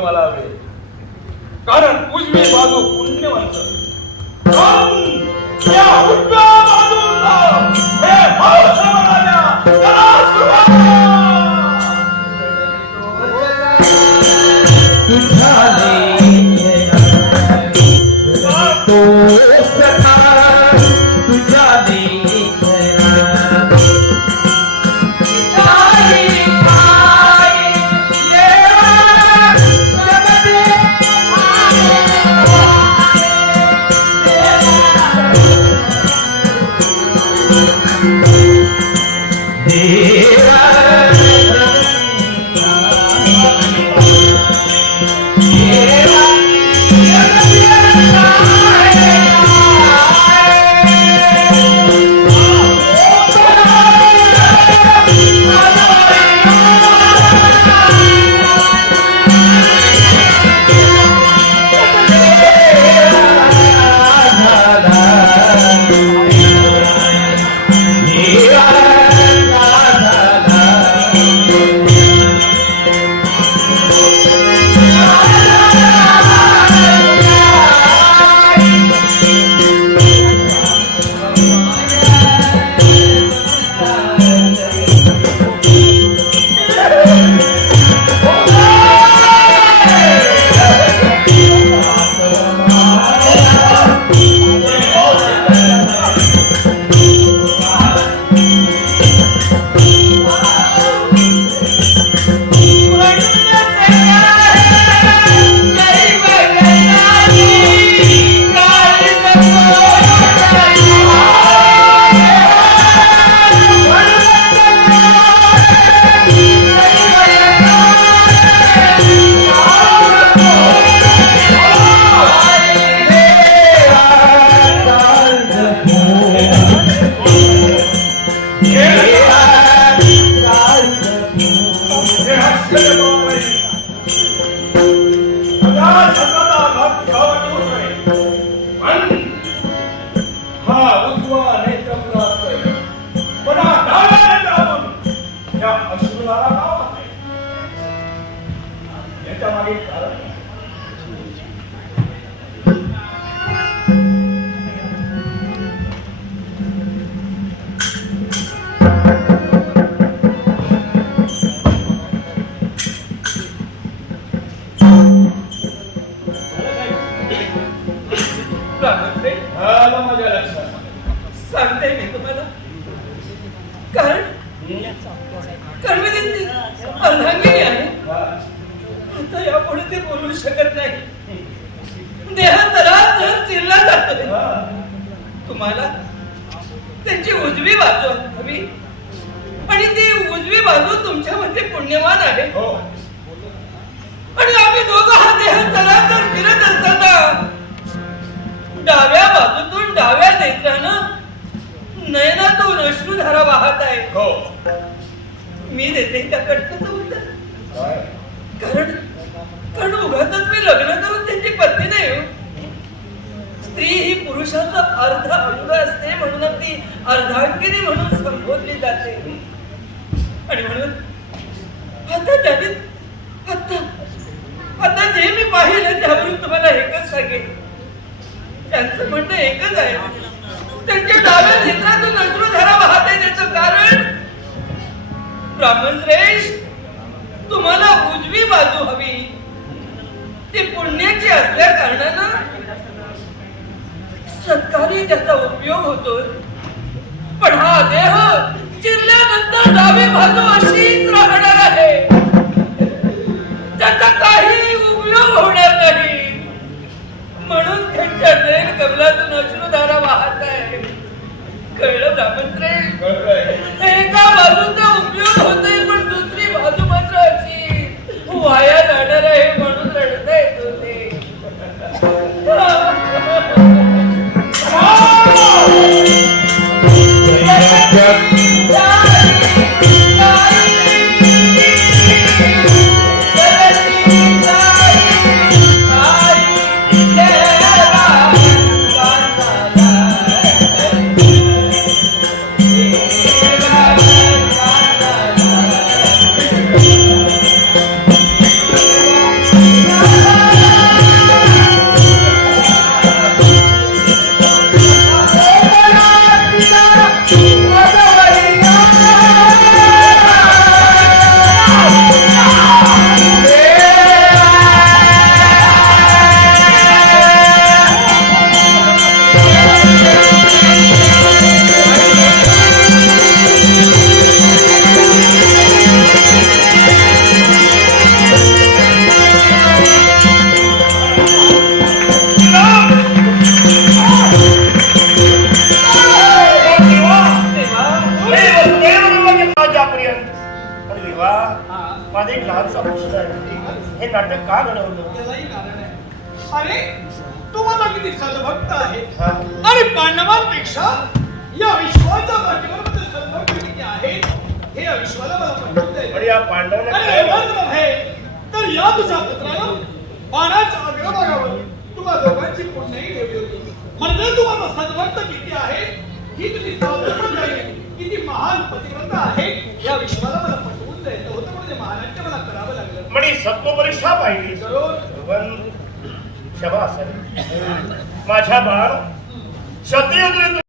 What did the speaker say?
मला हवे, कारण उजवी बाजू पुण्यवंत, या उजव्या बाजूचा हे भावसमराजा तुझ्या सांगते मी तुम्हाला, कारण मी त्यांची अर्धांगिनी आहे. आता यापुढे ते बोलू शकत नाही. देह जरा चिरला जातोय. तुम्हाला त्यांची उजवी बाजू हवी, आणि ती उजवी बाजू तुमच्यामध्ये पुण्यवान आहे. आणि आम्ही दोघं हा देह चराचर फिरत असताना डाव्या बाजूतून डाव्या नेत्रानं नयनातून अश्रुधारा वाहत आहे. मी देते त्या कटकाचं उत्तर, कारण उगाचच मी लग्न करून त्यांची पत्नी नाही. स्त्री ही पुरुषाचं अर्ध अंग असते, म्हणून ती अर्धांगिनी म्हणून संबोधली जाते. आणि म्हणून आता जे मी पाहिलं त्यावरून तुम्हाला एकच सांगेन. त्यांचं म्हणणं एकच आहे, त्यांच्या डाव्या नेत्रातून अश्रुधारा वाहते. त्याचं कारण ब्राह्मण श्रेष्ठ, तुम्हाला उजवी बाजू हवी. ती पुण्याची असल्या कारणानं सत्कारी त्याचा उपयोग होतो. पण हा देह चिरल्यानंतर डावी बाजू अशीच राहणार आहे, त्याचा काही उपयोग होणार नाही. म्हणून त्यांच्या नयन कमलातून अश्रुधारा वाहत आहे. कळलं ब्राह्मण श्रेष्ठ? एका बाजूचा उपयोग होतोय, पण दुसरी बाजू मात्र अशी वाया जाणार आहे, म्हणून रडता येत होते. Yeah. नाटक का घडवलं? त्यालाही कारण आहे. अरे तुम्हाला किती सद्भक्त आहे हा? आणि पांडवांपेक्षा या विश्वाच्या पाठीवर सद्भक्त किती आहेत हे या विश्वाला मला पटवून द्यायचं. पण या पांडवांना आणि काय एवढंच नव्हे तर या तुझ्या पुत्रानं बाणाच्या अग्रभागावर तुम्हा दोघांची पुण्याही ठेवली होती. म्हणजे तुम्हाला सद्भक्त किती आहे ही तुझी जाणीव किती महान पतिव्रता आहे या विश्वाला मला पटवून द्यायचं होतं. म्हणजे महानाट्य मला करावं लागलं. म्हणे सत्व परीक्षा पाहिली जरूर पण शबास आहे. माझ्या बाळ सत्ययुत्री